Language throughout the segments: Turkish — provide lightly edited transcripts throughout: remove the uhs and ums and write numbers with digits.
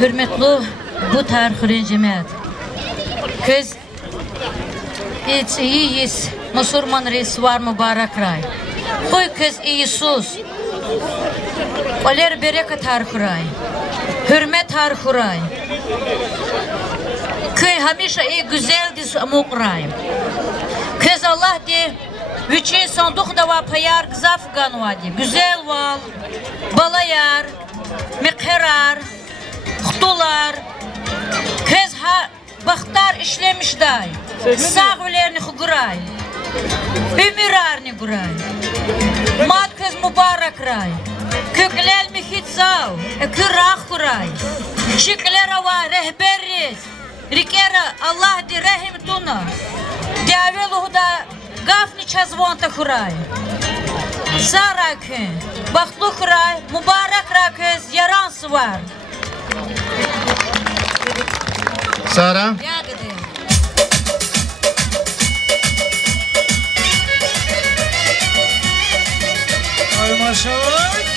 hürmetli bu tarih cemaat. Kız hiç iyiyiz. Müslüman reis var mübarek ray. Koy kız İyisus. Oler bereket tarih ray. Hürmet tarih ray. Köy hamişa iyi güzel dis amuk ray. Kız Allah de Üçü sandık da var payar gızaf ganvadi. Güzel val, balayar, mekherar, kutular. Kız ha baktar işlemiş day. Sağülerini kuguray. Ümirarni guray. Mat kız mübarek ray. Köklel mihit zav. Kıraq kuray. Şikler ava rehberiz. Rikera Allah di rahim tuna. Diaveluhu da Gafni çazvanta kuray. Sarakı, baktlı kuray, mübarek rakız, yaransı var. Sara. Ay maşallah.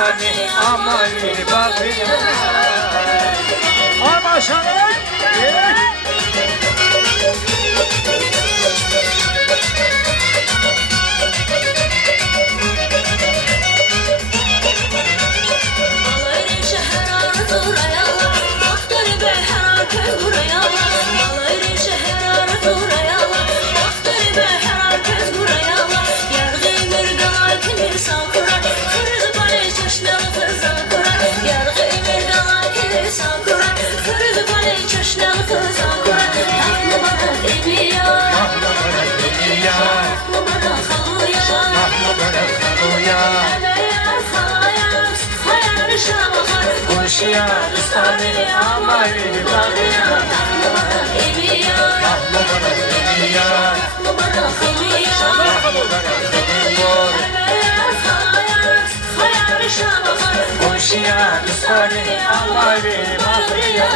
Sani amali bakıya Amaşanay Koşuya Sani amali bakıya Koşuya Sani amali bakıya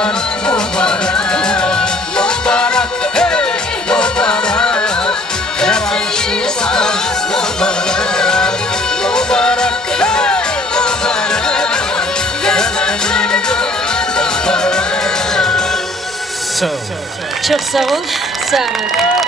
Ramazan mübarek Mübarek hey mübarek Ramazan mübarek Mübarek hey mübarek Çok sağ ol. Sağ ol.